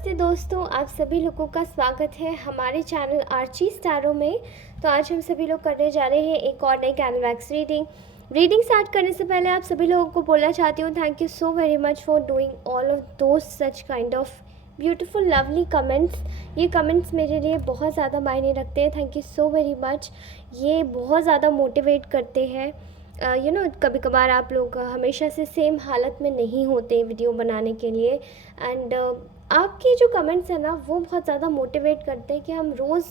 नमस्ते दोस्तों, आप सभी लोगों का स्वागत है हमारे चैनल आर्ची स्टारों में। तो आज हम सभी लोग करने जा रहे हैं एक और नई कैनवैक्स रीडिंग स्टार्ट करने से पहले आप सभी लोगों को बोलना चाहती हूँ thank you so very much for doing all of those such kind of beautiful lovely comments. ये कमेंट्स मेरे लिए बहुत ज़्यादा मायने रखते हैं। Thank you so very much. ये बहुत ज़्यादा मोटिवेट करते हैं। कभी कभार आप लोग हमेशा से सेम हालत में नहीं होते वीडियो बनाने के लिए एंड आपकी जो कमेंट्स हैं ना वो बहुत ज़्यादा मोटिवेट करते हैं कि हम रोज़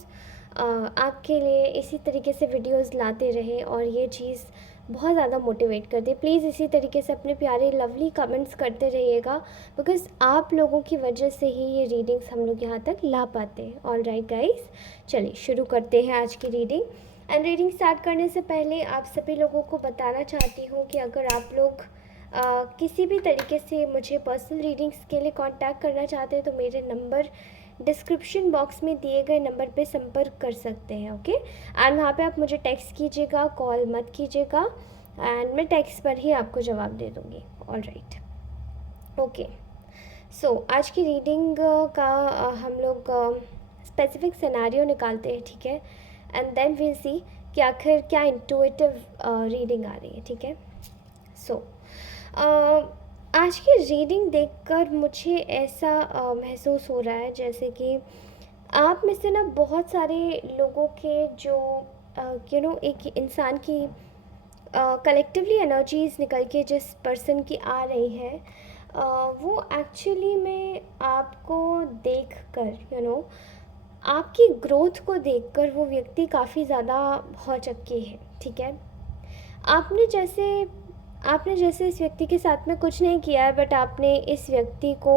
आपके लिए इसी तरीके से वीडियोस लाते रहें और ये चीज़ बहुत ज़्यादा मोटिवेट करती है। प्लीज़ इसी तरीके से अपने प्यारे लवली कमेंट्स करते रहिएगा बिकॉज़ आप लोगों की वजह से ही ये रीडिंग्स हम लोग यहाँ तक ला पाते हैं। ऑल राइट गाइस, चलिए शुरू करते हैं आज की रीडिंग। एंड रीडिंग स्टार्ट करने से पहले आप सभी लोगों को बताना चाहती हूँ कि अगर आप लोग किसी भी तरीके से मुझे पर्सनल रीडिंग्स के लिए कांटेक्ट करना चाहते हैं तो मेरे नंबर डिस्क्रिप्शन बॉक्स में दिए गए नंबर पे संपर्क कर सकते हैं। ओके, एंड वहाँ पे आप मुझे टेक्स्ट कीजिएगा, कॉल मत कीजिएगा एंड मैं टेक्स्ट पर ही आपको जवाब दे दूँगी। All right, okay. सो आज की रीडिंग का हम लोग स्पेसिफिक सिनेरियो निकालते हैं, ठीक है, एंड देन विल सी कि आखिर क्या इंट्यूटिव रीडिंग आ रही है, ठीक है। सो आज की रीडिंग देखकर मुझे ऐसा महसूस हो रहा है जैसे कि आप में से ना बहुत सारे लोगों के जो एक इंसान की कलेक्टिवली एनर्जीज निकल के जिस पर्सन की आ रही है वो एक्चुअली में आपको देखकर आपकी ग्रोथ को देखकर वो व्यक्ति काफ़ी ज़्यादा भौचक्के है, ठीक है। आपने जैसे आपने जैसे इस व्यक्ति के साथ में कुछ नहीं किया है बट आपने इस व्यक्ति को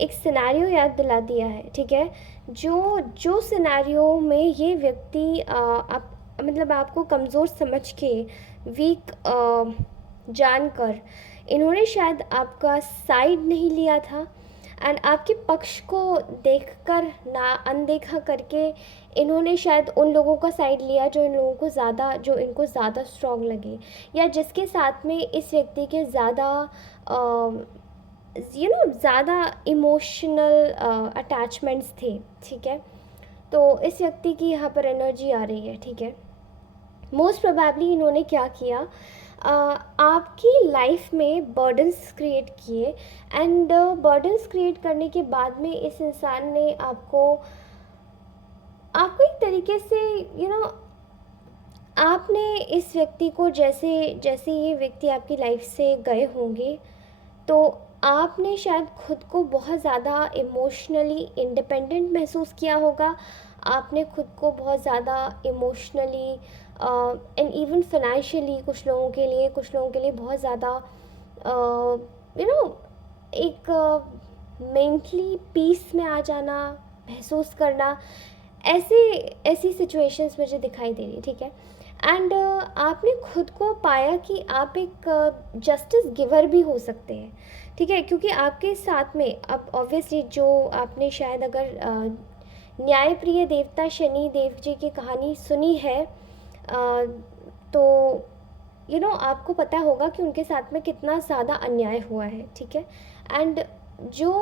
एक सिनेरियो याद दिला दिया है, ठीक है। जो जो सिनेरियो में ये व्यक्ति आप मतलब आपको कमज़ोर समझ के वीक जानकर इन्होंने शायद आपका साइड नहीं लिया था एंड आपके पक्ष को देखकर ना अनदेखा करके इन्होंने शायद उन लोगों का साइड लिया जो इनको ज़्यादा स्ट्रॉन्ग लगे या जिसके साथ में इस व्यक्ति के ज़्यादा ज़्यादा इमोशनल अटैचमेंट्स थे, ठीक है। तो इस व्यक्ति की यहाँ पर एनर्जी आ रही है, ठीक है। मोस्ट प्रोबेबली इन्होंने क्या किया, आपकी लाइफ में बर्डन्स क्रिएट किए एंड बर्डन्स क्रिएट करने के बाद में इस इंसान ने आपको एक तरीके से आपने इस व्यक्ति को जैसे जैसे ये व्यक्ति आपकी लाइफ से गए होंगे तो आपने शायद खुद को बहुत ज़्यादा इमोशनली इंडिपेंडेंट महसूस किया होगा। आपने खुद को बहुत ज़्यादा इमोशनली एंड इवन फाइनेंशियली कुछ लोगों के लिए बहुत ज़्यादा एक मेंटली पीस में आ जाना, महसूस करना, ऐसी सिचुएशंस मुझे दिखाई दे रही है, ठीक है। एंड आपने खुद को पाया कि आप एक जस्टिस गिवर भी हो सकते हैं, ठीक है, क्योंकि आपके साथ में अब ऑब्वियसली जो आपने शायद अगर न्यायप्रिय देवता शनि देव जी की कहानी सुनी है तो आपको पता होगा कि उनके साथ में कितना ज़्यादा अन्याय हुआ है, ठीक है। एंड जो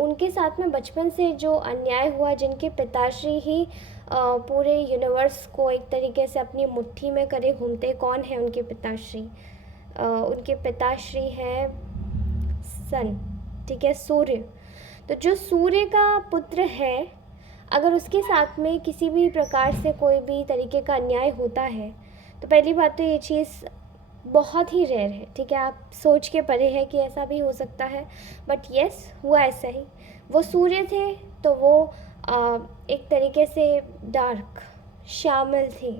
उनके साथ में बचपन से जो अन्याय हुआ, जिनके पिताश्री ही पूरे यूनिवर्स को एक तरीके से अपनी मुट्ठी में करे घूमते, कौन है उनके पिताश्री? उनके पिताश्री हैं सन, ठीक है, सूर्य। तो जो सूर्य का पुत्र है अगर उसके साथ में किसी भी प्रकार से कोई भी तरीके का अन्याय होता है तो पहली बात तो ये चीज़ बहुत ही रेयर है, ठीक है। आप सोच के परे है कि ऐसा भी हो सकता है बट यस, हुआ ऐसा ही। वो सूर्य थे तो वो एक तरीके से डार्क शामिल थे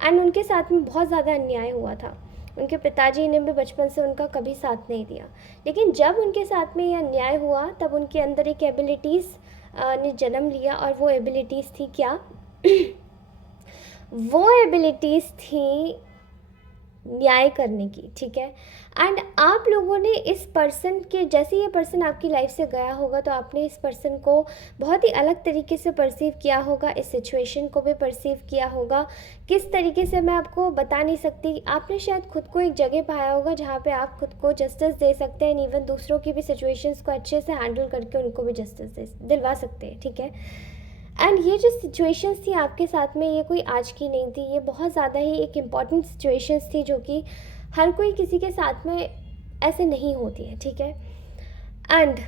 एंड उनके साथ में बहुत ज़्यादा अन्याय हुआ था। उनके पिताजी ने भी बचपन से उनका कभी साथ नहीं दिया, लेकिन जब उनके साथ में ये अन्याय हुआ तब उनके अंदर एक एबिलिटीज़ ने जन्म लिया और वो एबिलिटीज़ थी क्या वो एबिलिटीज़ थी न्याय करने की, ठीक है। एंड आप लोगों ने इस पर्सन के, जैसे ये पर्सन आपकी लाइफ से गया होगा तो आपने इस पर्सन को बहुत ही अलग तरीके से परसीव किया होगा, इस सिचुएशन को भी परसीव किया होगा। किस तरीके से मैं आपको बता नहीं सकती। आपने शायद खुद को एक जगह पाया होगा जहाँ पे आप खुद को जस्टिस दे सकते हैं, इवन दूसरों की भी सिचुएशंस को अच्छे से हैंडल करके उनको भी जस्टिस दिलवा सकते हैं, ठीक है। एंड ये जो सिचुएशंस थी आपके साथ में, ये कोई आज की नहीं थी, ये बहुत ज़्यादा ही एक इम्पॉर्टेंट सिचुएशंस थी जो कि हर कोई किसी के साथ में ऐसे नहीं होती है, ठीक है। एंड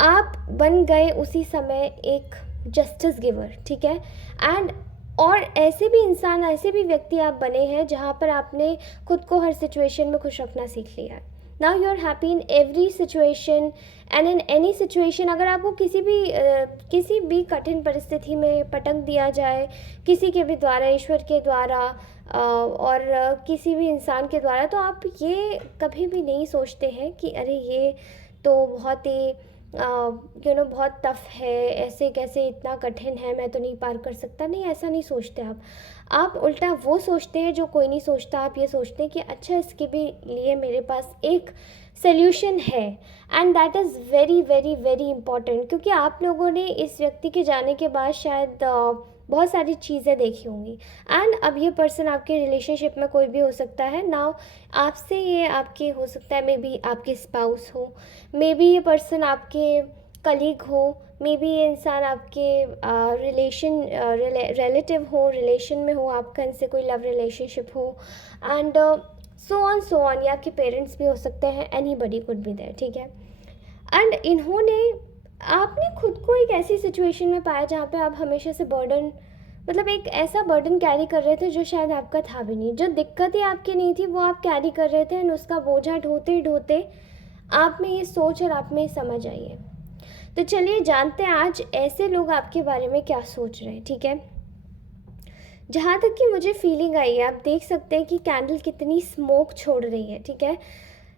आप बन गए उसी समय एक जस्टिस गिवर, ठीक है। एंड और ऐसे भी इंसान, ऐसे भी व्यक्ति आप बने हैं जहाँ पर आपने खुद को हर सिचुएशन में खुश रखना सीख लिया है। Now you are happy in every situation and in any situation. अगर आपको किसी भी कठिन परिस्थिति में पटक दिया जाए, किसी के भी द्वारा, ईश्वर के द्वारा और किसी भी इंसान के द्वारा, तो आप ये कभी भी नहीं सोचते हैं कि अरे ये तो बहुत ही बहुत टफ है, ऐसे कैसे, इतना कठिन है, मैं तो नहीं पार कर सकता। नहीं, ऐसा नहीं सोचते आप उल्टा वो सोचते हैं जो कोई नहीं सोचता। आप ये सोचते हैं कि अच्छा, इसके भी लिए मेरे पास एक सल्यूशन है। And that is very very very important, क्योंकि आप लोगों ने इस व्यक्ति के जाने के बाद शायद बहुत सारी चीज़ें देखी होंगी। एंड अब ये पर्सन आपके रिलेशनशिप में कोई भी हो सकता है ना, आपसे ये आपके हो सकता है, मे बी आपके स्पाउस हो, मे बी ये पर्सन आपके कलीग हो, मे बी ये इंसान आपके रिलेटिव हो, रिलेशन में हो, आपका इनसे कोई लव रिलेशनशिप हो, एंड सो ऑन, या आपके पेरेंट्स भी हो सकते हैं, एनीबडी कुड बी देयर, ठीक है। एंड आपने खुद को एक ऐसी सिचुएशन में पाया जहाँ पे आप हमेशा से बर्डन, मतलब एक ऐसा बर्डन कैरी कर रहे थे जो शायद आपका था भी नहीं। जो दिक्कतें आपकी नहीं थी वो आप कैरी कर रहे थे, एंड उसका बोझा ढोते ढोते आप में ये सोच और आप में ये समझ आई है। तो चलिए जानते हैं आज ऐसे लोग आपके बारे में क्या सोच रहे हैं, ठीक है। जहाँ तक कि मुझे फीलिंग आई है, आप देख सकते हैं कि कैंडल कितनी स्मोक छोड़ रही है, ठीक है।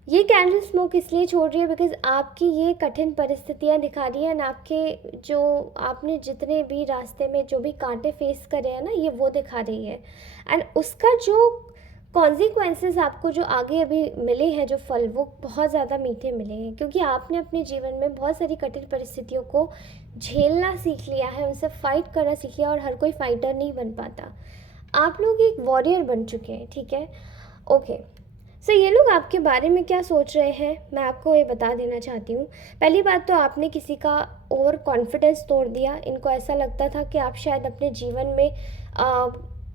ये कैंडल स्मोक इसलिए छोड़ रही है बिकॉज आपकी ये कठिन परिस्थितियाँ दिखा रही है, एंड आपके जो आपने जितने भी रास्ते में जो भी कांटे फेस करे हैं ना, ये वो दिखा रही है। एंड उसका जो कॉन्सिक्वेंसेस आपको जो आगे अभी मिले हैं, जो फल, वो बहुत ज़्यादा मीठे मिले हैं, क्योंकि आपने अपने जीवन में बहुत सारी कठिन परिस्थितियों को झेलना सीख लिया है, उनसे फाइट करना सीख लिया। और हर कोई फाइटर नहीं बन पाता, आप लोग एक वॉरियर बन चुके हैं, ठीक है। ओके, सो ये लोग आपके बारे में क्या सोच रहे हैं, मैं आपको ये बता देना चाहती हूँ। पहली बात तो आपने किसी का ओवर कॉन्फिडेंस तोड़ दिया। इनको ऐसा लगता था कि आप शायद अपने जीवन में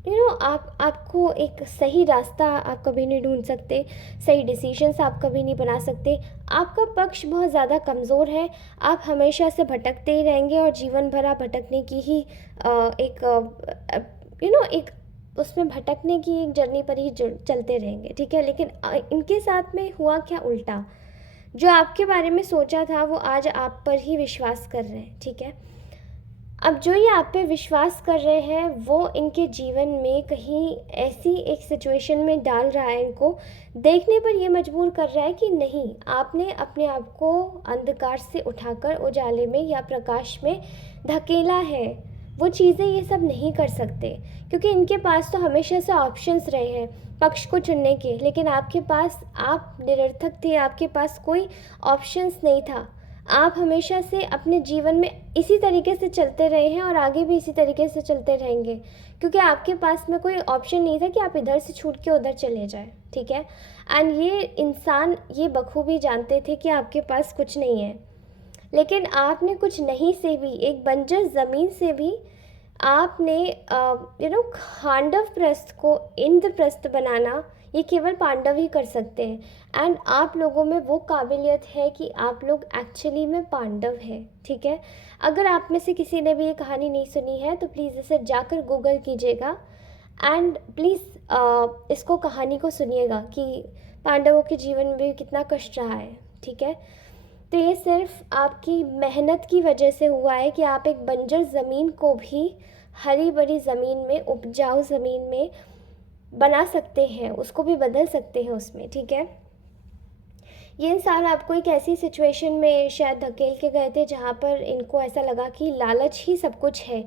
आपको एक सही रास्ता आप कभी नहीं ढूंढ सकते, सही डिसीजंस आप कभी नहीं बना सकते। आपका पक्ष बहुत ज़्यादा कमज़ोर है, आप हमेशा से भटकते ही रहेंगे और जीवन भर आप भटकने की ही एक उसमें भटकने की एक जर्नी पर ही चलते रहेंगे, ठीक है। लेकिन इनके साथ में हुआ क्या उल्टा, जो आपके बारे में सोचा था वो आज आप पर ही विश्वास कर रहे हैं, ठीक है। अब जो ये आप पे विश्वास कर रहे हैं वो इनके जीवन में कहीं ऐसी एक सिचुएशन में डाल रहा है, इनको देखने पर ये मजबूर कर रहा है कि नहीं, आपने अपने आप को अंधकार से उठाकर उजाले में या प्रकाश में धकेला है। वो चीज़ें ये सब नहीं कर सकते, क्योंकि इनके पास तो हमेशा से ऑप्शंस रहे हैं पक्ष को चुनने के, लेकिन आपके पास, आप निरर्थक थे, आपके पास कोई ऑप्शंस नहीं था। आप हमेशा से अपने जीवन में इसी तरीके से चलते रहे हैं और आगे भी इसी तरीके से चलते रहेंगे, क्योंकि आपके पास में कोई ऑप्शन नहीं था कि आप इधर से छूट के उधर चले जाएं, ठीक है। एंड ये इंसान ये बखूबी जानते थे कि आपके पास कुछ नहीं है, लेकिन आपने कुछ नहीं से भी, एक बंजर ज़मीन से भी आपने खांडवप्रस्थ को इंद्रप्रस्थ बनाना, ये केवल पांडव ही कर सकते हैं। एंड आप लोगों में वो काबिलियत है कि आप लोग एक्चुअली में पांडव हैं, ठीक है। अगर आप में से किसी ने भी ये कहानी नहीं सुनी है तो प्लीज़ इसे जाकर गूगल कीजिएगा एंड प्लीज़ इसको, कहानी को सुनिएगा कि पांडवों के जीवन में भी कितना कष्ट रहा है, ठीक है। तो ये सिर्फ आपकी मेहनत की वजह से हुआ है कि आप एक बंजर ज़मीन को भी हरी भरी ज़मीन में, उपजाऊ ज़मीन में बना सकते हैं, उसको भी बदल सकते हैं उसमें, ठीक है। ये इंसान आपको एक ऐसी सिचुएशन में शायद धकेल के गए थे जहाँ पर इनको ऐसा लगा कि लालच ही सब कुछ है,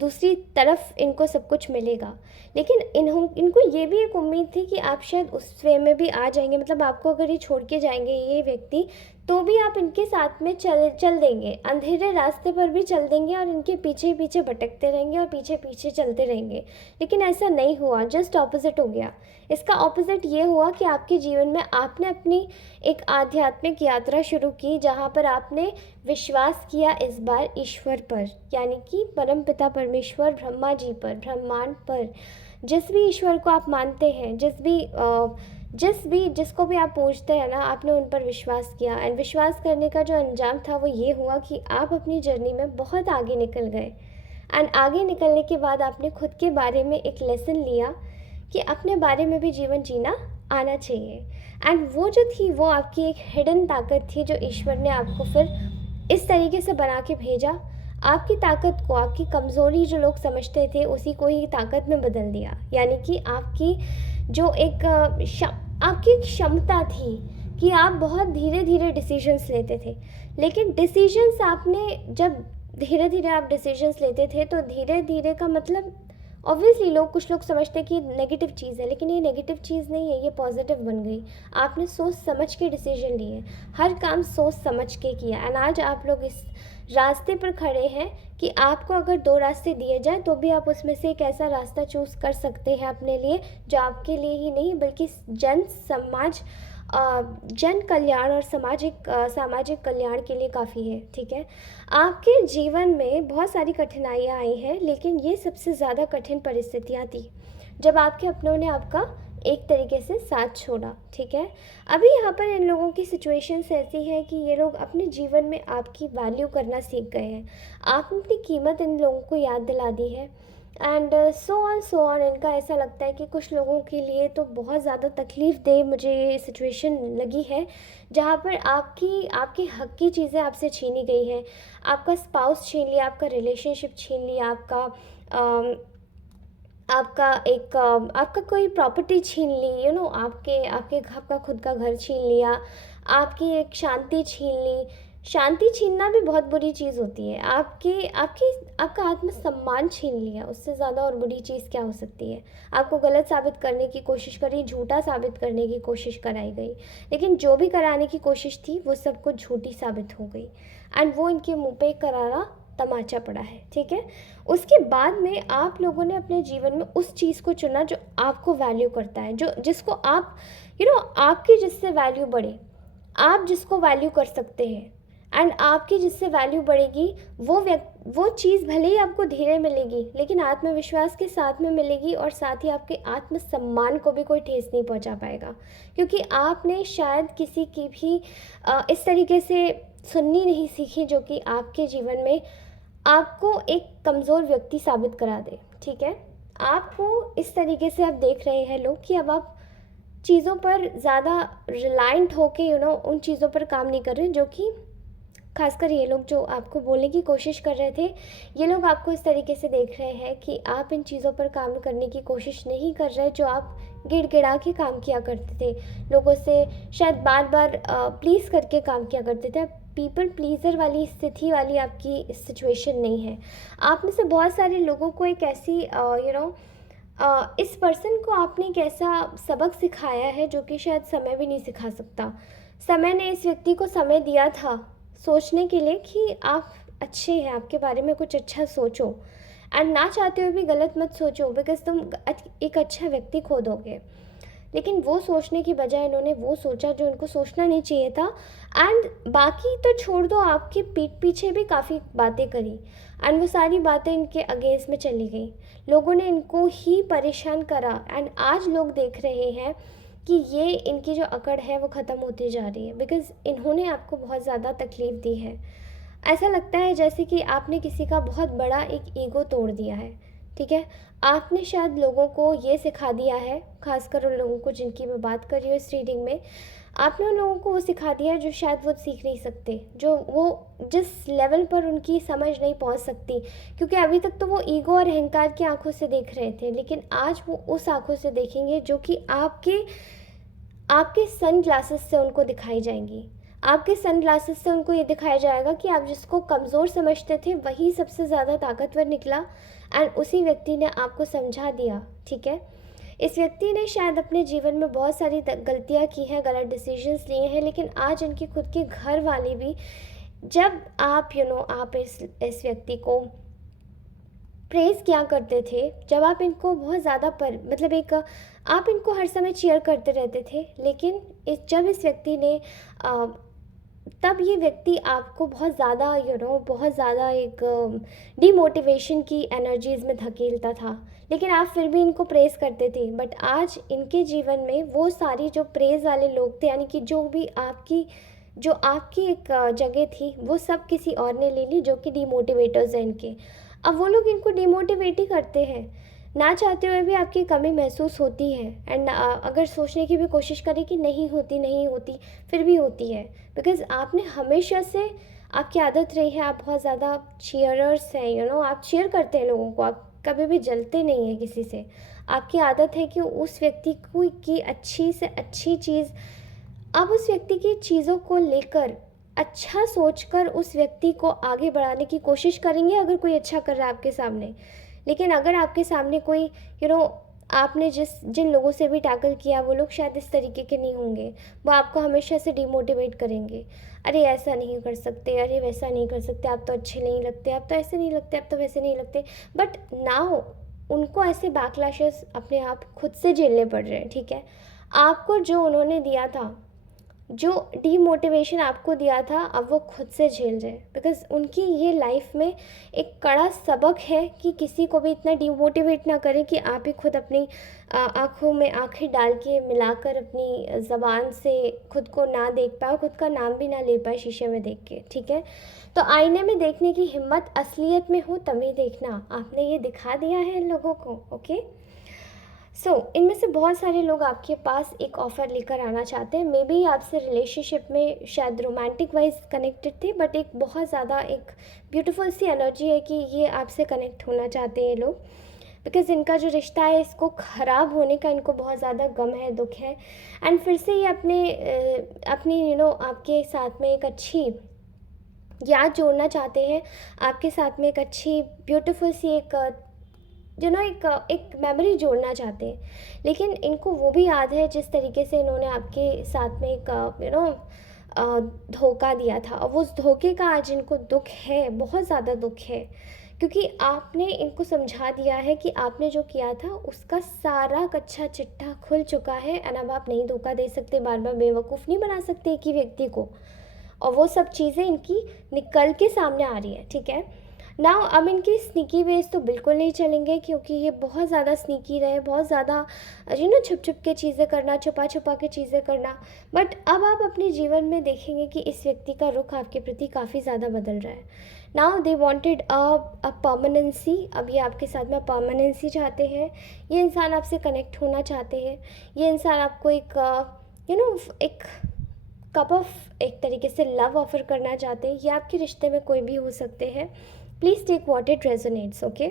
दूसरी तरफ इनको सब कुछ मिलेगा। लेकिन इनको ये भी एक उम्मीद थी कि आप शायद उस वे में भी आ जाएंगे, मतलब आपको अगर ये छोड़ के जाएंगे ये व्यक्ति, तो भी आप इनके साथ में चल देंगे, अंधेरे रास्ते पर भी चल देंगे और इनके पीछे पीछे भटकते रहेंगे और पीछे पीछे चलते रहेंगे। लेकिन ऐसा नहीं हुआ, जस्ट ऑपोजिट हो गया। इसका ऑपोजिट ये हुआ कि आपके जीवन में आपने अपनी एक आध्यात्मिक यात्रा शुरू की, जहाँ पर आपने विश्वास किया इस बार ईश्वर पर, यानी कि परमपिता परमेश्वर, ब्रह्मा जी पर, ब्रह्मांड पर, जिस भी ईश्वर को आप मानते हैं, जिसको भी आप पूजते हैं ना, आपने उन पर विश्वास किया। एंड विश्वास करने का जो अंजाम था वो ये हुआ कि आप अपनी जर्नी में बहुत आगे निकल गए। एंड आगे निकलने के बाद आपने खुद के बारे में एक लेसन लिया कि अपने बारे में भी जीवन जीना आना चाहिए। एंड वो जो थी वो आपकी एक हिडन ताकत थी, जो ईश्वर ने आपको फिर इस तरीके से बना के भेजा, आपकी ताकत को, आपकी कमज़ोरी जो लोग समझते थे उसी को ही ताकत में बदल दिया। यानी कि आपकी जो एक आपकी एक क्षमता थी कि आप बहुत धीरे धीरे डिसीजंस लेते थे। लेकिन डिसीजंस आपने जब धीरे धीरे आप डिसीजंस लेते थे, तो धीरे धीरे का मतलब ऑब्वियसली कुछ लोग समझते हैं कि ये नेगेटिव चीज़ है, लेकिन ये नेगेटिव चीज़ नहीं है, ये पॉजिटिव बन गई। आपने सोच समझ के डिसीजन लिए, हर काम सोच समझ के किया। एंड आज आप लोग इस रास्ते पर खड़े हैं कि आपको अगर 2 रास्ते दिए जाएं तो भी आप उसमें से एक ऐसा रास्ता चूज़ कर सकते हैं अपने लिए, जो आपके लिए ही नहीं बल्कि जन कल्याण और सामाजिक कल्याण के लिए काफ़ी है। ठीक है, आपके जीवन में बहुत सारी कठिनाइयाँ आई हैं, लेकिन ये सबसे ज़्यादा कठिन परिस्थितियाँ थी जब आपके अपनों ने आपका एक तरीके से साथ छोड़ा। ठीक है, अभी यहाँ पर इन लोगों की सिचुएशंस ऐसी है कि ये लोग अपने जीवन में आपकी वैल्यू करना सीख गए हैं, आपने अपनी कीमत इन लोगों को याद दिला दी है। एंड सो ऑन इनका ऐसा लगता है कि कुछ लोगों के लिए तो बहुत ज़्यादा तकलीफ़ दे मुझे ये सिचुएशन लगी है, जहाँ पर आपके हक की चीज़ें आपसे छीनी गई हैं। आपका स्पाउस छीन लिया, आपका रिलेशनशिप छीन लिया, आपका कोई प्रॉपर्टी छीन ली, आपका खुद का घर छीन लिया, आपकी एक शांति छीन ली। शांति छीनना भी बहुत बुरी चीज़ होती है। आपका आत्मसम्मान छीन लिया, उससे ज़्यादा और बुरी चीज़ क्या हो सकती है। आपको गलत साबित करने की कोशिश करी, झूठा साबित करने की कोशिश कराई गई, लेकिन जो भी कराने की कोशिश थी वो सब कुछ झूठी साबित हो गई। एंड वो इनके मुंह पे एक करारा तमाचा पड़ा है। ठीक है, उसके बाद में आप लोगों ने अपने जीवन में उस चीज़ को चुना जो आपको वैल्यू करता है, जिसको आप आपकी जिससे वैल्यू बढ़े, आप जिसको वैल्यू कर सकते हैं। एंड आपकी जिससे वैल्यू बढ़ेगी वो चीज़ भले ही आपको धीरे मिलेगी, लेकिन आत्मविश्वास के साथ में मिलेगी, और साथ ही आपके आत्मसम्मान को भी कोई ठेस नहीं पहुंचा पाएगा, क्योंकि आपने शायद किसी की भी इस तरीके से सुननी नहीं सीखी जो कि आपके जीवन में आपको एक कमज़ोर व्यक्ति साबित करा दे। ठीक है, आपको इस तरीके से आप देख रहे हैं लोग कि अब आप चीज़ों पर ज़्यादा रिलायंट होके उन चीज़ों पर काम नहीं कर रहे, जो कि खासकर ये लोग जो आपको बोलने की कोशिश कर रहे थे, ये लोग आपको इस तरीके से देख रहे हैं कि आप इन चीज़ों पर काम करने की कोशिश नहीं कर रहे जो आप गिड़गिड़ा के काम किया करते थे, लोगों से शायद बार बार प्लीज़ करके काम किया करते थे। पीपल प्लीज़र वाली स्थिति वाली आपकी सिचुएशन नहीं है। आप में से बहुत सारे लोगों को एक ऐसी इस पर्सन को आपने एक ऐसा सबक सिखाया है जो कि शायद समय भी नहीं सिखा सकता। समय ने इस व्यक्ति को समय दिया था सोचने के लिए कि आप अच्छे हैं, आपके बारे में कुछ अच्छा सोचो, एंड ना चाहते हुए भी गलत मत सोचो, बिकॉज तुम एक अच्छा व्यक्ति खो दोगे। लेकिन वो सोचने की बजाय इन्होंने वो सोचा जो इनको सोचना नहीं चाहिए था। एंड बाकी तो छोड़ दो, आपके पीठ पीछे भी काफ़ी बातें करी, एंड वो सारी बातें इनके अगेंस्ट में चली गई। लोगों ने इनको ही परेशान करा, एंड आज लोग देख रहे हैं कि ये इनकी जो अकड़ है वो ख़त्म होती जा रही है, बिकॉज़ इन्होंने आपको बहुत ज़्यादा तकलीफ़ दी है। ऐसा लगता है जैसे कि आपने किसी का बहुत बड़ा एक ईगो तोड़ दिया है। ठीक है, आपने शायद लोगों को ये सिखा दिया है, खासकर उन लोगों को जिनकी मैं बात कर रही हूँ इस रीडिंग में, आपने उन लोगों को वो सिखा दिया है जो शायद वो सीख नहीं सकते, जो वो जिस लेवल पर उनकी समझ नहीं पहुंच सकती, क्योंकि अभी तक तो वो ईगो और अहंकार की आंखों से देख रहे थे, लेकिन आज वो उस आंखों से देखेंगे जो कि आपके सन ग्लासेस से उनको दिखाई जाएंगी। आपके सनग्लासेस से उनको ये दिखाया जाएगा कि आप जिसको कमज़ोर समझते थे वही सबसे ज़्यादा ताकतवर निकला, एंड उसी व्यक्ति ने आपको समझा दिया, ठीक है। इस व्यक्ति ने शायद अपने जीवन में बहुत सारी गलतियाँ की हैं, गलत डिसीजंस लिए हैं, लेकिन आज उनके खुद के घर वाले भी, जब आप आप इस व्यक्ति को प्रेज़ किया करते थे, जब आप इनको बहुत ज़्यादा मतलब एक आप इनको हर समय चीयर करते रहते थे, लेकिन जब इस व्यक्ति ने तब ये व्यक्ति आपको बहुत ज़्यादा बहुत ज़्यादा एक डिमोटिवेशन की एनर्जीज़ में धकेलता था, लेकिन आप फिर भी इनको प्रेज़ करते थे। बट आज इनके जीवन में वो सारी जो प्रेज़ वाले लोग थे, यानी कि जो आपकी एक जगह थी, वो सब किसी और ने ले ली, जो कि डिमोटिवेटर्स हैं इनके। अब वो लोग इनको डिमोटिवेट ही करते हैं, ना चाहते हुए भी आपकी कमी महसूस होती है, एंड अगर सोचने की भी कोशिश करें कि नहीं होती, फिर भी होती है, बिकॉज़ आपने हमेशा से, आपकी आदत रही है, आप बहुत ज़्यादा चीयरर्स हैं, आप चीयर करते हैं लोगों को, आप कभी भी जलते नहीं हैं किसी से। आपकी आदत है कि उस व्यक्ति की अच्छी से अच्छी चीज़, आप उस व्यक्ति की चीज़ों को लेकर अच्छा सोचकर उस व्यक्ति को आगे बढ़ाने की कोशिश करेंगे अगर कोई अच्छा कर रहा है आपके सामने। लेकिन अगर आपके सामने कोई आपने जिन लोगों से भी टैकल किया, वो लोग शायद इस तरीके के नहीं होंगे, वो आपको हमेशा से डिमोटिवेट करेंगे। अरे ऐसा नहीं कर सकते, अरे वैसा नहीं कर सकते, आप तो अच्छे नहीं लगते, आप तो ऐसे नहीं लगते, आप तो वैसे नहीं लगते। बट नाउ उनको ऐसे बैकलैशेस अपने आप खुद से झेलने पड़ रहे हैं, ठीक है। आपको जो उन्होंने दिया था, जो डीमोटिवेशन आपको दिया था, अब वो खुद से झेल रहे हैं, बिकॉज़ उनकी ये लाइफ में एक कड़ा सबक है कि किसी को भी इतना डीमोटिवेट ना करें कि आप ही खुद अपनी आँखों में आँखें डाल के मिलाकर अपनी ज़बान से खुद को ना देख पाए, खुद का नाम भी ना ले पाए शीशे में देख के, ठीक है। तो आईने में देखने की हिम्मत असलियत में हो तभी देखना, आपने ये दिखा दिया है इन लोगों को, ओके। इनमें से बहुत सारे लोग आपके पास एक ऑफ़र लेकर आना चाहते हैं, मे बी आपसे रिलेशनशिप में शायद रोमांटिक वाइज कनेक्टेड थे, बट एक बहुत ज़्यादा एक ब्यूटीफुल सी एनर्जी है कि ये आपसे कनेक्ट होना चाहते हैं ये लोग, बिकॉज़ इनका जो रिश्ता है, इसको ख़राब होने का इनको बहुत ज़्यादा गम है, दुख है, एंड फिर से ये अपनी आपके साथ में एक अच्छी याद जोड़ना चाहते हैं, आपके साथ में एक अच्छी ब्यूटीफुल सी एक मेमोरी जोड़ना चाहते हैं। लेकिन इनको वो भी याद है जिस तरीके से इन्होंने आपके साथ में एक धोखा दिया था, और उस धोखे का आज इनको दुख है, बहुत ज़्यादा दुख है, क्योंकि आपने इनको समझा दिया है कि आपने जो किया था उसका सारा कच्चा चिट्ठा खुल चुका है, एंड अब आप नहीं धोखा दे सकते, बार बार बेवकूफ़ नहीं बना सकते एक ही व्यक्ति को, और वो सब चीज़ें इनकी निकल के सामने आ रही है, ठीक है। नाउ अब इनके स्नीकी वेज तो बिल्कुल नहीं चलेंगे, क्योंकि ये बहुत ज़्यादा स्नीकी रहे, बहुत ज़्यादा छुप छुप के चीज़ें करना, छुपा छुपा के चीज़ें करना। बट अब आप अपने जीवन में देखेंगे कि इस व्यक्ति का रुख आपके प्रति काफ़ी ज़्यादा बदल रहा है। Now they wanted a permanency, अब ये आपके साथ में परमानेंसी चाहते हैं, ये इंसान आपसे कनेक्ट होना चाहते हैं, ये इंसान आपको एक एक कप ऑफ एक तरीके से लव ऑफ़र करना चाहते हैं। ये आपके रिश्ते में कोई भी हो सकते हैं, please take what it resonates, okay.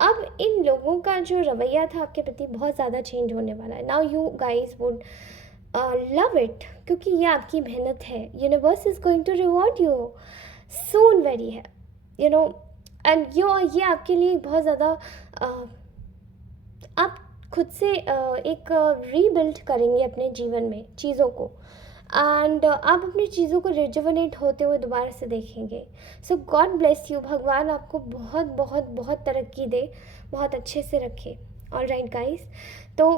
अब इन लोगों का जो रवैया था आपके प्रति बहुत ज़्यादा चेंज होने वाला है। Now you guys would love it, क्योंकि ये आपकी मेहनत है, universe is going to reward you soon very है, एंड ये आपके लिए बहुत ज़्यादा आप खुद से एक रीबिल्ड करेंगे अपने जीवन में चीज़ों को, एंड आप अपनी चीज़ों को रिजुवनेट होते हुए दोबारा से देखेंगे। सो गॉड ब्लेस यू, भगवान आपको बहुत बहुत बहुत तरक्की दे, बहुत अच्छे से रखे। ऑलराइट गाइस, तो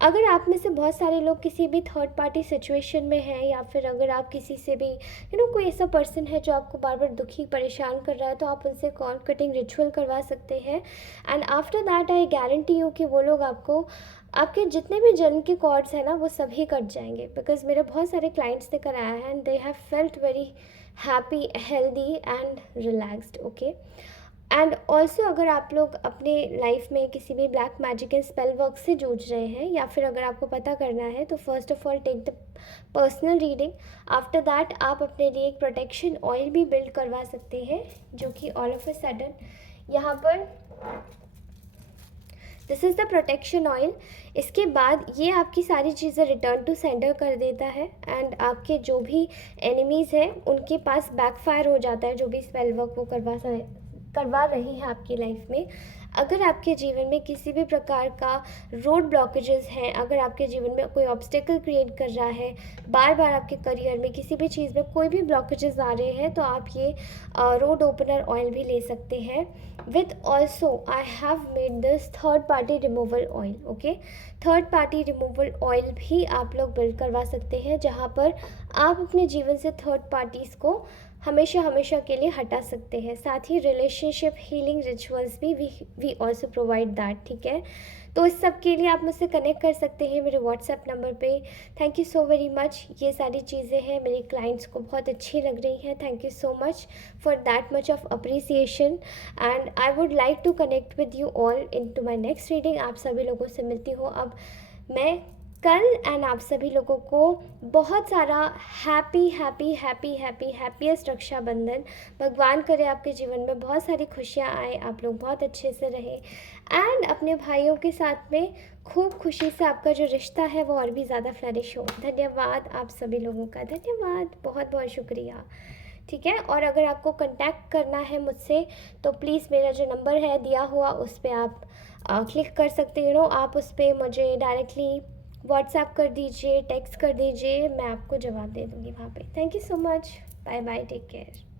अगर आप में से बहुत सारे लोग किसी भी थर्ड पार्टी सिचुएशन में हैं, या फिर अगर आप किसी से भी कोई ऐसा पर्सन है जो आपको बार बार दुखी परेशान कर रहा है, तो आप उनसे कॉर्ड कटिंग रिचुअल करवा सकते हैं, and after that I guarantee you कि वो लोग आपको आपके जितने भी जन्म के कॉर्ड्स हैं ना, वो सभी कट जाएंगे, बिकॉज मेरे बहुत सारे क्लाइंट्स ने कराया है, and they have felt very happy, healthy and relaxed, okay. And also अगर आप लोग अपने लाइफ में किसी भी black magic and spell work से जूझ रहे हैं, या फिर अगर आपको पता करना है, तो first of all take the personal reading. After that आप अपने लिए एक प्रोटेक्शन ऑयल भी बिल्ड करवा सकते हैं, जो कि ऑल ऑफ अ सडन यहाँ पर this is the protection oil. इसके बाद ये आपकी सारी चीज़ें रिटर्न टू सेंडर कर देता है एंड आपके जो भी एनिमीज़ हैं उनके पास बैकफायर हो जाता है, जो भी स्पेल वर्क वो करवा रही हैं आपकी लाइफ में। अगर आपके जीवन में किसी भी प्रकार का रोड ब्लॉकेजेस हैं, अगर आपके जीवन में कोई ऑब्स्टेकल क्रिएट कर रहा है, बार बार आपके करियर में किसी भी चीज़ में कोई भी ब्लॉकेजेस आ रहे हैं, तो आप ये रोड ओपनर ऑयल भी ले सकते हैं। With also I have made this third party removal oil. Okay, third party removal oil भी आप लोग बिल्ड करवा सकते हैं, जहाँ पर आप अपने जीवन से थर्ड पार्टीज़ को हमेशा हमेशा के लिए हटा सकते हैं। साथ ही रिलेशनशिप हीलिंग रिचुअल्स भी वी ऑल्सो प्रोवाइड दैट। ठीक है, तो इस सब के लिए आप मुझसे कनेक्ट कर सकते हैं मेरे व्हाट्सएप नंबर पे। Thank you so very much. ये सारी चीज़ें हैं मेरे क्लाइंट्स को बहुत अच्छी लग रही हैं। Thank you so much for that much of appreciation and I would like to connect with you all into my next reading. आप सभी लोगों से मिलती हूँ अब मैं कल एंड आप सभी लोगों को बहुत सारा हैप्पीएस्ट रक्षाबंधन। भगवान करे आपके जीवन में बहुत सारी खुशियाँ आए, आप लोग बहुत अच्छे से रहे एंड अपने भाइयों के साथ में खूब खुशी से आपका जो रिश्ता है वो और भी ज़्यादा फ्लरिश हो। धन्यवाद आप सभी लोगों का, धन्यवाद, बहुत बहुत शुक्रिया। ठीक है, और अगर आपको कांटेक्ट करना है मुझसे तो प्लीज़ मेरा जो नंबर है दिया हुआ उस पर आप क्लिक कर सकते हो। आप उस पर मुझे डायरेक्टली व्हाट्सएप कर दीजिए, टेक्स्ट कर दीजिए, मैं आपको जवाब दे दूँगी वहाँ पे। Thank you so much, bye bye, take care.